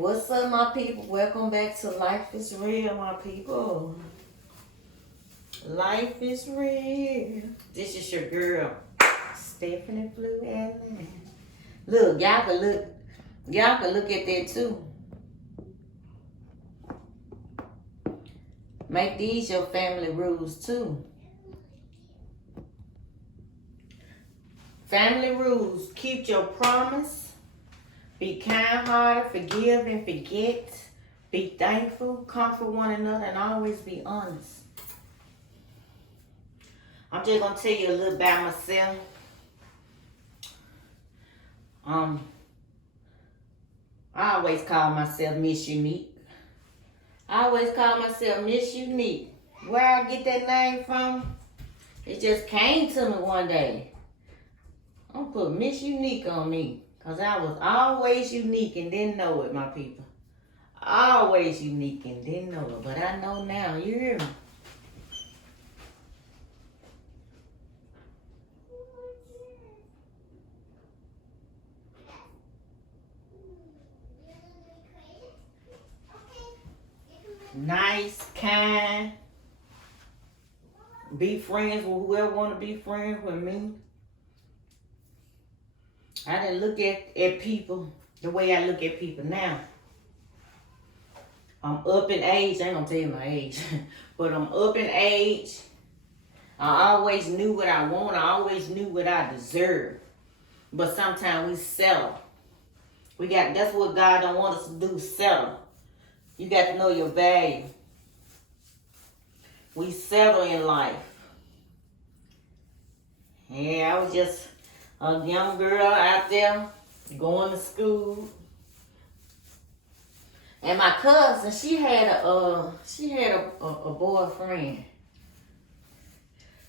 What's up, my people? Welcome back to Life is Real, my people. Life is real. This is your girl, Stephanie Blue Allen. Look, y'all can look at that too. Make these your family rules too. Family rules: keep your promise. Be kind-hearted, forgive and forget. Be thankful, comfort one another, and always be honest. I'm just gonna tell you a little about myself. I always call myself Miss Unique. I always call myself Miss Unique. Where I get that name from? It just came to me one day. I'm gonna put Miss Unique on me. Because I was always unique and didn't know it, my people. Always unique and didn't know it. But I know now. You hear me? Nice, kind. Be friends with whoever want to be friends with me. I didn't look at people the way I look at people now. I'm up in age. I ain't gonna tell you my age. But I'm up in age. I always knew what I want. I always knew what I deserve. But sometimes we settle. That's what God don't want us to do, settle. You got to know your value. We settle in life. Yeah, I was just a young girl out there going to school. And my cousin, she had a boyfriend.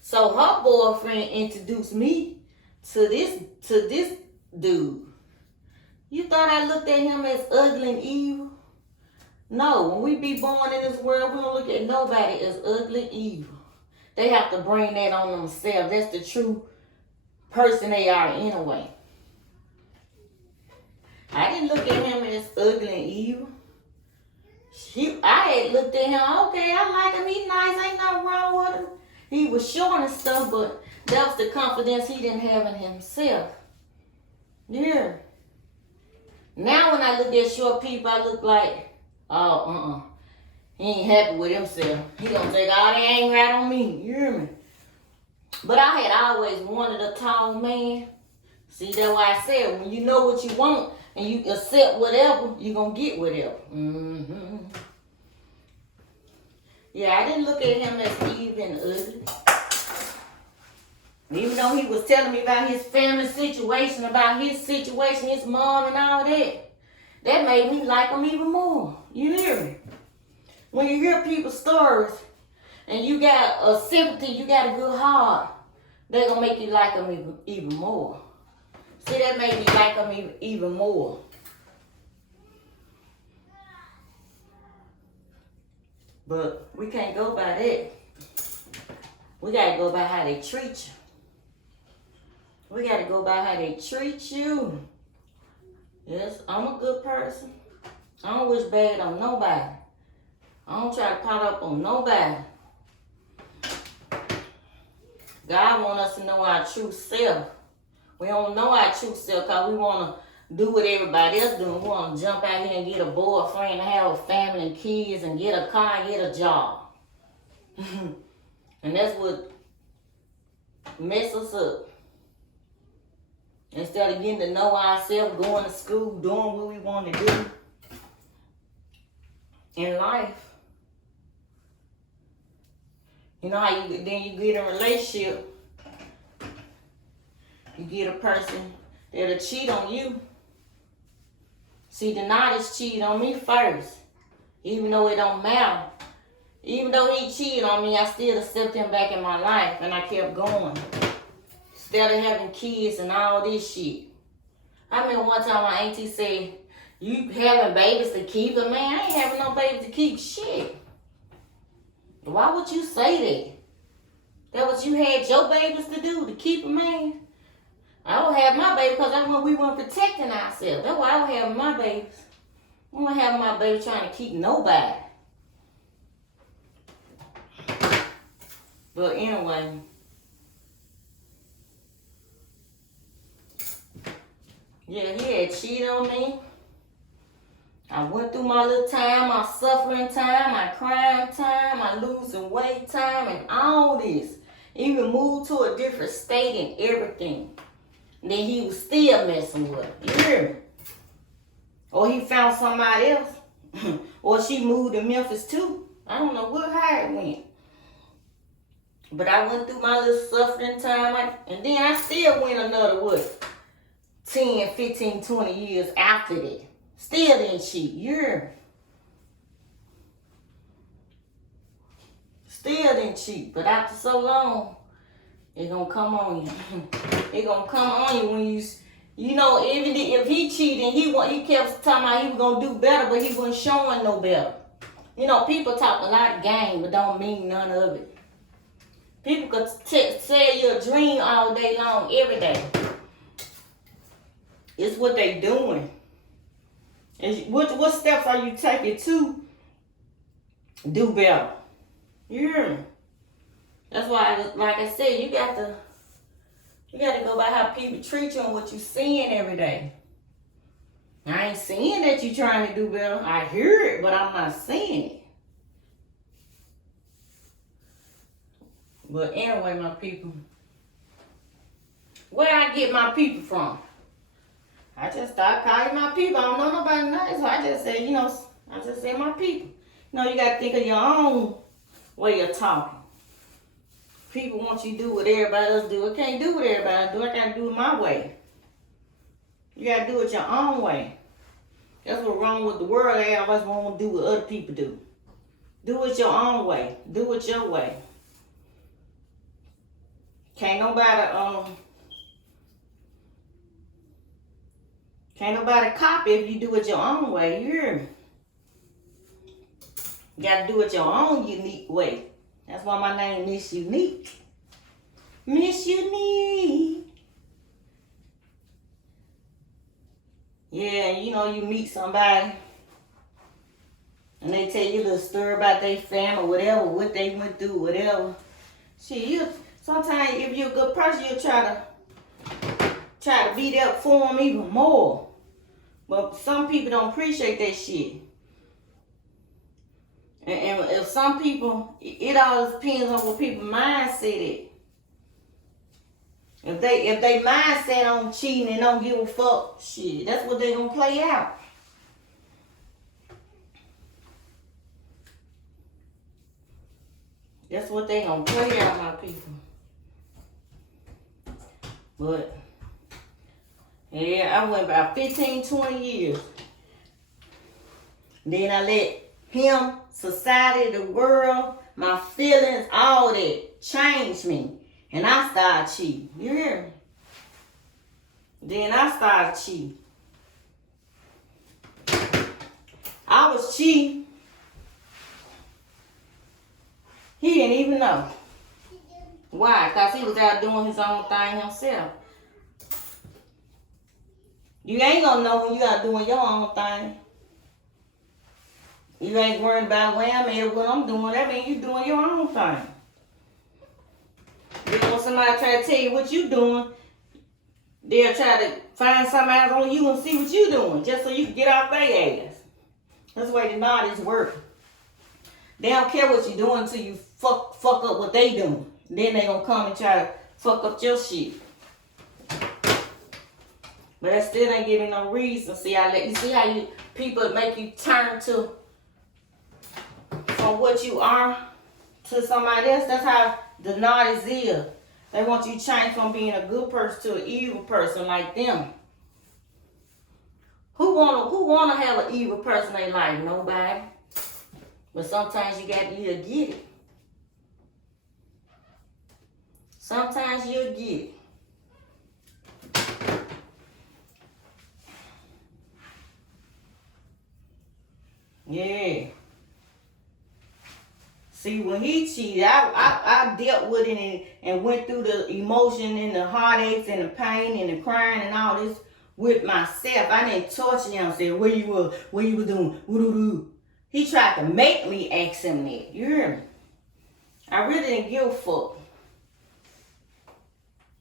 So her boyfriend introduced me to this dude. You thought I looked at him as ugly and evil? No, when we be born in this world, we don't look at nobody as ugly and evil. They have to bring that on themselves. That's the true person they are anyway. I didn't look at him as ugly and evil. I had looked at him, okay, I like him, he's nice, ain't nothing wrong with him. He was short and stuff, but that was the confidence he didn't have in himself. Yeah. Now when I look at short people, I look like, he ain't happy with himself. He gonna take all the anger out on me, you hear me? But I had always wanted a tall man. See, that's why I said, when you know what you want and you accept whatever, you gonna get whatever. Mm-hmm. Yeah, I didn't look at him as even ugly. Even though he was telling me about his family situation, his mom and all that, that made me like him even more. You hear me? When you hear people's stories and you got a sympathy, you got a good heart, they're going to make you like them even more. See, that made me like them even more. But we can't go by that. We got to go by how they treat you. We got to go by how they treat you. Yes, I'm a good person. I don't wish bad on nobody. I don't try to pot up on nobody. God wants us to know our true self. We don't know our true self because we want to do what everybody else doing. We want to jump out here and get a boyfriend and have a family and kids and get a car and get a job. And that's what messes us up. Instead of getting to know ourselves, going to school, doing what we want to do in life. You know how you get a relationship, you get a person that'll cheat on you. See, the Denardis cheated on me first, even though it don't matter. Even though he cheated on me, I still accept him back in my life, and I kept going. Instead of having kids and all this shit. I remember one time my auntie said, you having babies to keep? But man, I ain't having no babies to keep shit. Why would you say that? That what you had your babies to do, to keep a man? I don't have my baby because that's when we weren't protecting ourselves. That's why I don't have my babies. I don't have my baby trying to keep nobody. But anyway, yeah, he had cheated on me. I went through my little time, my suffering time, my crying time, my losing weight time, and all this. Even moved to a different state and everything. And then he was still messing with her. You hear me? Or he found somebody else. Or she moved to Memphis too. I don't know how it went. But I went through my little suffering time. And then I still went another, 10, 15, 20 years after that. Still didn't cheat. Yeah. Still didn't cheat. But after so long, it's going to come on you. It's going to come on you when you know, even if he cheated, he kept talking about he was going to do better, but he wasn't showing no better. You know, people talk a lot of game, but don't mean none of it. People could tell you a dream all day long, every day. It's what they doing. What steps are you taking to do better? Yeah. That's why, like I said, you got to go by how people treat you and what you seeing every day. I ain't seeing that you trying to do better. I hear it, but I'm not seeing it. But anyway, my people, where I get my people from? I just start calling my people. I don't know nobody nice, so I just say, I just say my people. You got to think of your own way of talking. People want you to do what everybody else do. I can't do what everybody else do. I got to do it my way. You got to do it your own way. That's what's wrong with the world. They always want to do what other people do. Do it your own way. Do it your way. Can't nobody copy if you do it your own way. You hear me? You got to do it your own unique way. That's why my name Miss Unique. Miss Unique. Yeah, you meet somebody and they tell you a little story about their family, whatever, what they went through, whatever. Sometimes if you're a good person, you'll try to beat up for them even more. But some people don't appreciate that shit. And if some people, it all depends on what people's mindset is. If they mindset on cheating and don't give a fuck, shit, that's what they gonna play out. That's what they gonna play out, my people. But yeah, I went about 15, 20 years. Then I let him, society, the world, my feelings, all that change me. And I started cheating. You hear me? Then I started cheating. I was cheating. He didn't even know. Why? Because he was out doing his own thing himself. You ain't gonna know when you out doing your own thing. You ain't worried about where I'm at, what I'm doing. That means you doing your own thing. If when somebody try to tell you what you doing, they'll try to find somebody else on you and see what you doing, just so you can get off their ass. That's the way the knowledge work. They don't care what you're doing until you fuck up what they doing. Then they gonna come and try to fuck up your shit. But that still ain't giving no reason. You see how people make you turn from what you are to somebody else. That's how the knowledge is. They want you to change from being a good person to an evil person like them. Who wanna have an evil person in their life? Nobody. But sometimes you'll get it. Sometimes you'll get it. Yeah. See, when he cheated, I dealt with it and went through the emotion and the heartaches and the pain and the crying and all this with myself. I didn't torture him, say, where you were doing, woo-doo-doo. He tried to make me ask him that. You hear me? I really didn't give a fuck.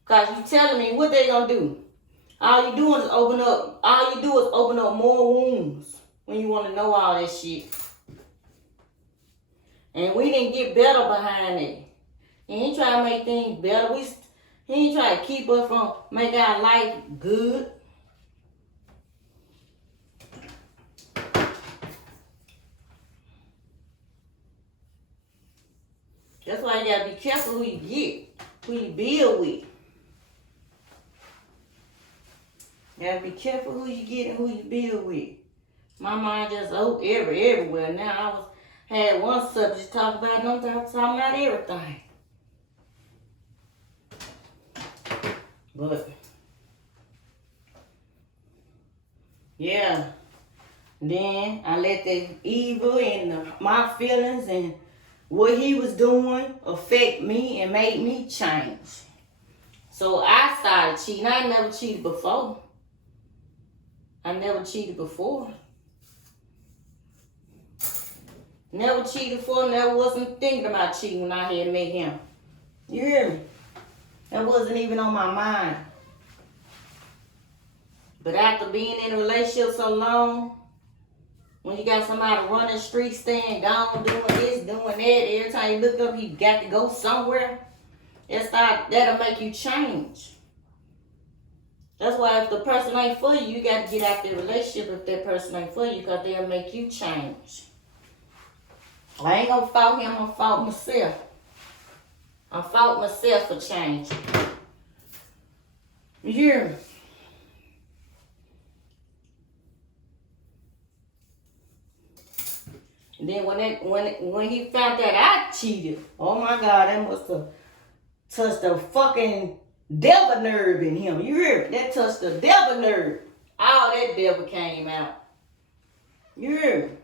Cause you telling me what they gonna do. All you do is open up more wounds when you want to know all that shit. And we didn't get better behind it. He ain't trying to make things better. He ain't trying to keep us from make our life good. That's why you gotta be careful who you get, who you build with. You gotta be careful who you get and who you build with. My mind just everywhere. Now had one subject to talk about, don't talk about everything. But yeah, then I let the evil and my feelings and what he was doing affect me and make me change. So I started cheating. I never cheated before. Never cheated before, never wasn't thinking about cheating when I had met him. You hear me? That wasn't even on my mind. But after being in a relationship so long, when you got somebody running the street, staying gone, doing this, doing that, every time you look up, you got to go somewhere, that'll make you change. That's why if the person ain't for you, you got to get out the relationship if that person ain't for you, because they'll make you change. I ain't going to fault him, I'm going to fault myself. I fault myself for change. You hear me? And then when he found out I cheated, oh my God, that must have touched the fucking devil nerve in him. You hear me? That touched the devil nerve. All that devil came out. You hear me?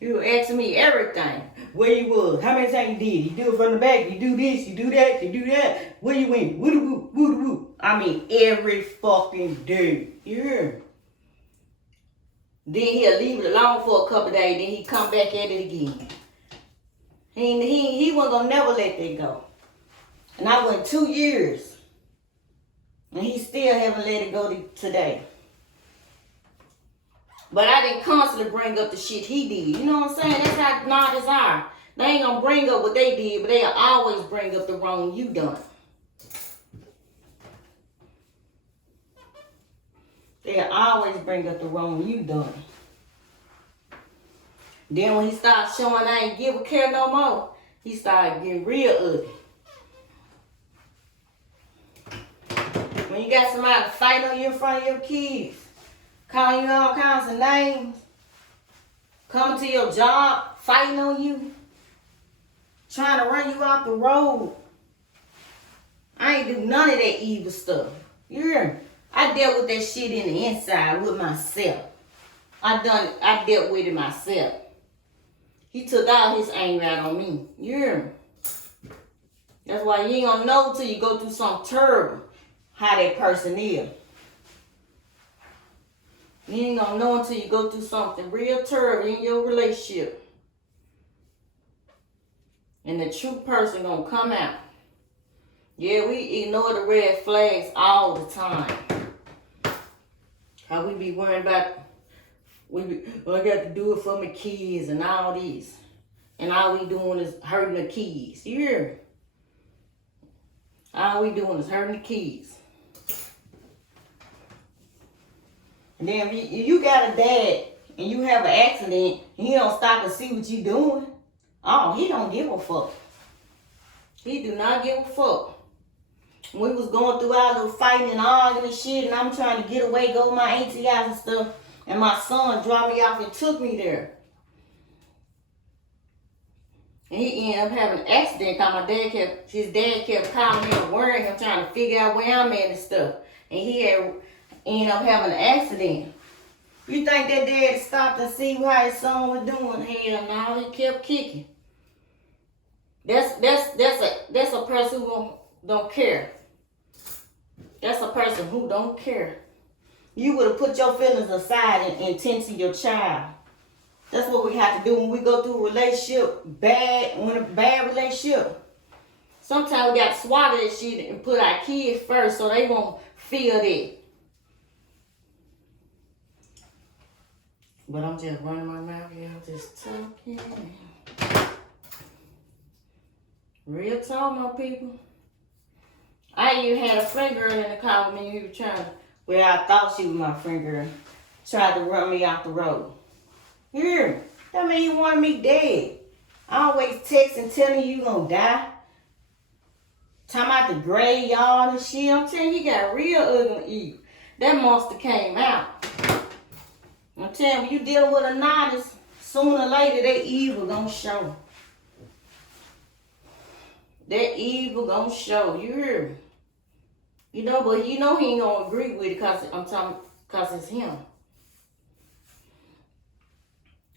You were asking me everything. Where you was, how many times you did. You do it from the back, you do this, you do that, you do that. Where you went, woo-doo-woo, woo-doo-woo. I mean, every fucking day. You hear me? Then he'll leave it alone for a couple of days, then he come back at it again. He wasn't gonna never let that go. And I went 2 years. And he still haven't let it go today. But I didn't constantly bring up the shit he did. You know what I'm saying? That's how narcissists are. They ain't gonna bring up what they did, but they'll always bring up the wrong you done. They'll always bring up the wrong you done. Then when he started showing I ain't give a care no more, he started getting real ugly. When you got somebody fighting on you in front of your kids, calling you all kinds of names, coming to your job, fighting on you, trying to run you off the road. I ain't do none of that evil stuff. You hear me? I dealt with that shit in the inside with myself. I dealt with it myself. He took all his anger out on me. You hear me? That's why you ain't gonna know till you go through something terrible how that person is. You ain't gonna know until you go through something real terrible in your relationship. And the true person gonna come out. Yeah, we ignore the red flags all the time. How we be worrying about, I got to do it for my kids and all this. And all we doing is hurting the kids. You hear me? All we doing is hurting the kids. And then if you got a dad and you have an accident and he don't stop and see what you doing, oh, he don't give a fuck. He do not give a fuck. We was going through our little fighting and arguing and shit, and I'm trying to get away, go to my auntie house and stuff, and my son dropped me off and took me there. And he ended up having an accident because his dad kept calling me and worrying him, trying to figure out where I'm at and stuff. And he ended up having an accident. You think that dad stopped to see how his son was doing? Hell no, he kept kicking. That's a person who don't care. That's a person who don't care. You would have put your feelings aside and tend to your child. That's what we have to do when we go through a relationship, when a bad relationship. Sometimes we got to swallow that shit and put our kids first so they won't feel that. But I'm just running my mouth here. I'm just talking. Real talk, my people. I even had a friend girl in the car with me who was trying to, well, I thought she was my friend girl, tried to run me off the road. You hear me? That mean you wanted me dead. I always texting telling you gonna die. Talking about the graveyard and shit. I'm telling you, you got real ugly evil. That monster came out. I'm telling you, you dealing with a novice, sooner or later that evil gonna show. That evil gonna show. You hear me? You know, but you know he ain't gonna agree with it cause it's him.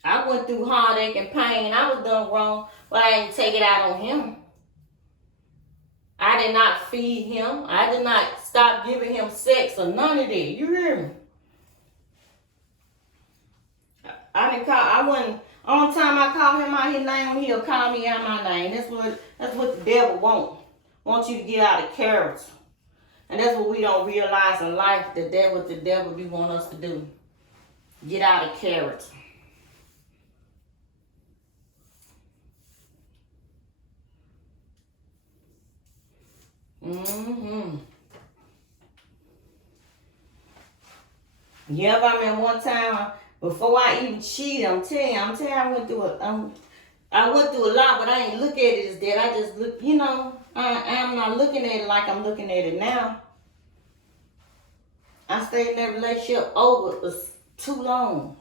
I went through heartache and pain. I was done wrong, but I didn't take it out on him. I did not feed him. I did not stop giving him sex or none of that. You hear me? On time I call him out his name, he'll call me out my name. That's what the devil wants you to get out of character. And that's what we don't realize in life, that's what the devil be want us to do. Get out of character. Yep, I mean one time before I even cheated, I'm telling you, I went through a lot, but I ain't look at it as that. I just look, you know, I'm not looking at it like I'm looking at it now. I stayed in that relationship over too long.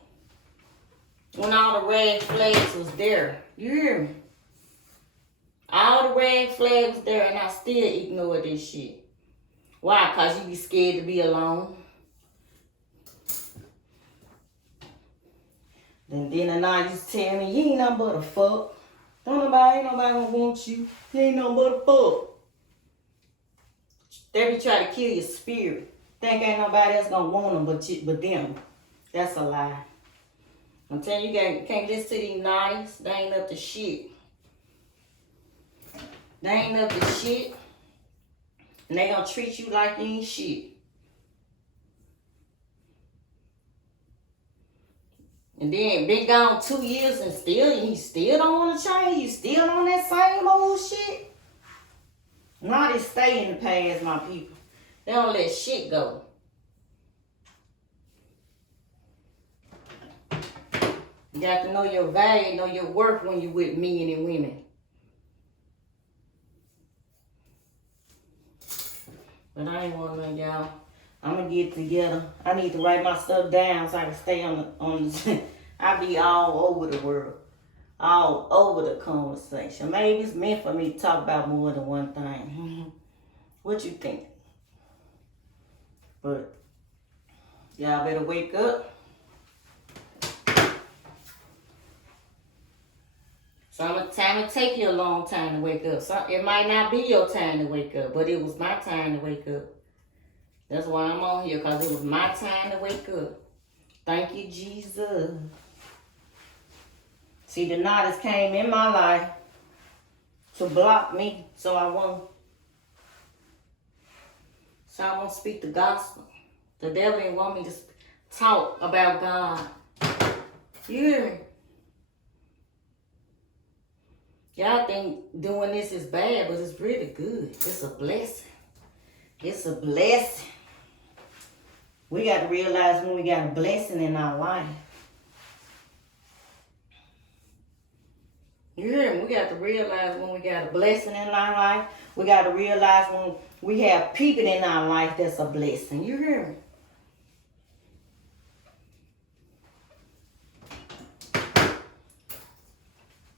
When all the red flags was there. You hear me? All the red flags was there and I still ignored this shit. Why? Because you be scared to be alone. And then the night used to tell me, you ain't nothing but a fuck. Ain't nobody gonna want you. You ain't nothing but a fuck. They be trying to kill your spirit. Think ain't nobody else gonna want them but them. That's a lie. I'm telling you, you can't listen to these nice. They ain't up to shit. They ain't up to shit. And they gonna treat you like you ain't shit. And then been gone 2 years and you still don't want to change? You still on that same old shit? No, they stay in the past, my people. They don't let shit go. You got to know your value, know your worth when you're with men and women. But I ain't want none, y'all. I'm gonna get together. I need to write my stuff down so I can stay on the I be all over the world. All over the conversation. Maybe it's meant for me to talk about more than one thing. What you think? But y'all better wake up. Sometimes it take you a long time to wake up. It might not be your time to wake up, but it was my time to wake up. That's why I'm on here, because it was my time to wake up. Thank you, Jesus. See, the Nodis came in my life to block me, so I won't speak the gospel. The devil didn't want me to talk about God. You hear me? Y'all think doing this is bad, but it's really good. It's a blessing. It's a blessing. We got to realize when we got a blessing in our life. You hear me? We got to realize when we got a blessing in our life. We got to realize when we have people in our life that's a blessing. You hear me?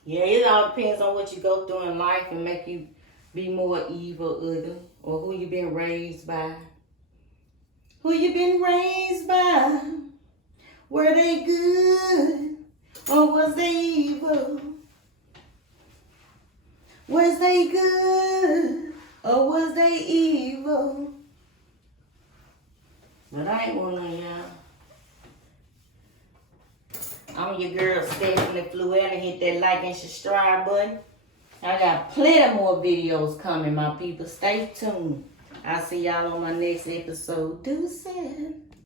Yeah, it all depends on what you go through in life and make you be more evil, ugly, or who you been raised by. Who you been raised by? Were they good or was they evil? Was they good or was they evil? But I ain't one of y'all. I'm your girl, Stephanie Fluella. Hit that like and subscribe button. I got plenty more videos coming, my people. Stay tuned. I'll see y'all on my next episode. Deuces.